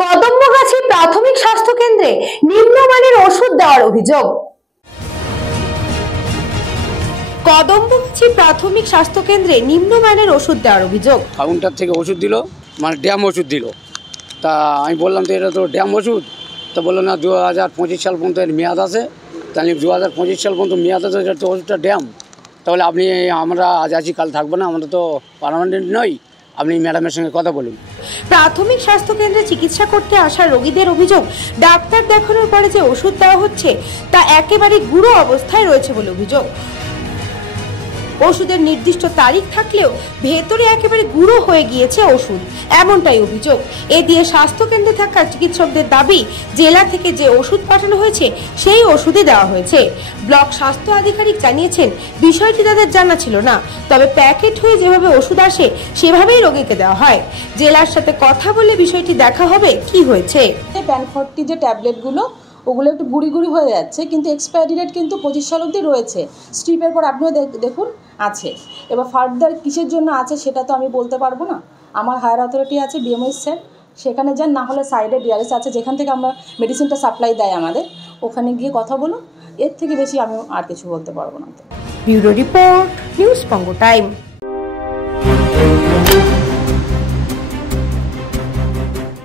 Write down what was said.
কদম্বগাছি প্রাথমিক স্বাস্থ্য কেন্দ্রে নিম্নমানের ওষুধ দেওয়ার অভিযোগ। কদম্বগাছি প্রাথমিক স্বাস্থ্য কেন্দ্রে নিম্নমানের ওষুধ দেওয়ার অভিযোগ। কাউন্টার থেকে ওষুধ দিল, মানে ড্যাম ওষুধ দিল। তা আমি বললাম তো এটা তো ড্যাম ওষুধ। তা বললো না 2025 সাল পর্যন্ত এর মেয়াদ আছে। তাহলে 2025 সাল পর্যন্ত মেয়াদ আছে, এটা তো ওষুধটা ড্যাম। তাহলে আপনি আমরা আজ আছি কাল থাকবো না, আমরা তো পার্মানেন্ট নই। আপনি ম্যাডামের সঙ্গে কথা বলুন। প্রাথমিক স্বাস্থ্য কেন্দ্রে চিকিৎসা করতে আসা রোগীদের অভিযোগ, ডাক্তার দেখানোর পরে যে ওষুধ দেওয়া হচ্ছে তা একেবারে গুঁড়ো অবস্থায় রয়েছে বলে অভিযোগ। ওষুধের নির্দিষ্ট তারিখ থাকলেও ভেতরে একেবারে গুঁড়ো হয়ে গিয়েছে ওষুধ, এমনটাই অভিযোগ। এ দিয়ে স্বাস্থ্য কেন্দ্রে থাকা চিকিৎসকদের দাবি, জেলা থেকে যে ওষুধ পাঠানো হয়েছে সেই ওষুধই দেওয়া হয়েছে। ব্লক স্বাস্থ্য আধিকারিক জানিয়েছেন বিষয়টি তাদের জানা ছিল না, তবে প্যাকেট হয়ে যেভাবে ওষুধ আসে সেভাবেই রোগীকে দেওয়া হয়। জেলার সাথে কথা বলে বিষয়টি দেখা হবে কি হয়েছে। প্যানফর্টি যে ট্যাবলেটগুলো ওগুলো একটু গুঁড়ি গুঁড়ি হয়ে যাচ্ছে, কিন্তু এক্সপায়ারি ডেট কিন্তু 25 সাল অবধি রয়েছে। স্ট্রিপের পর আপনিও দেখুন আছে। এবার ফার্দার কিসের জন্য আছে সেটা তো আমি বলতে পারবো না। আমার হায়ার অথরিটি আছে বিএমএস স্যার, সেখানে যান, না হলে সাইডে ডিআরএস আছে যেখান থেকে আমরা মেডিসিনটা সাপ্লাই দেয় আমাদের, ওখানে গিয়ে কথা বলুন। এর থেকে বেশি আমি আর কিছু বলতে পারবো না। ব্যুরো রিপোর্ট, নিউজ বঙ্গ টাইম।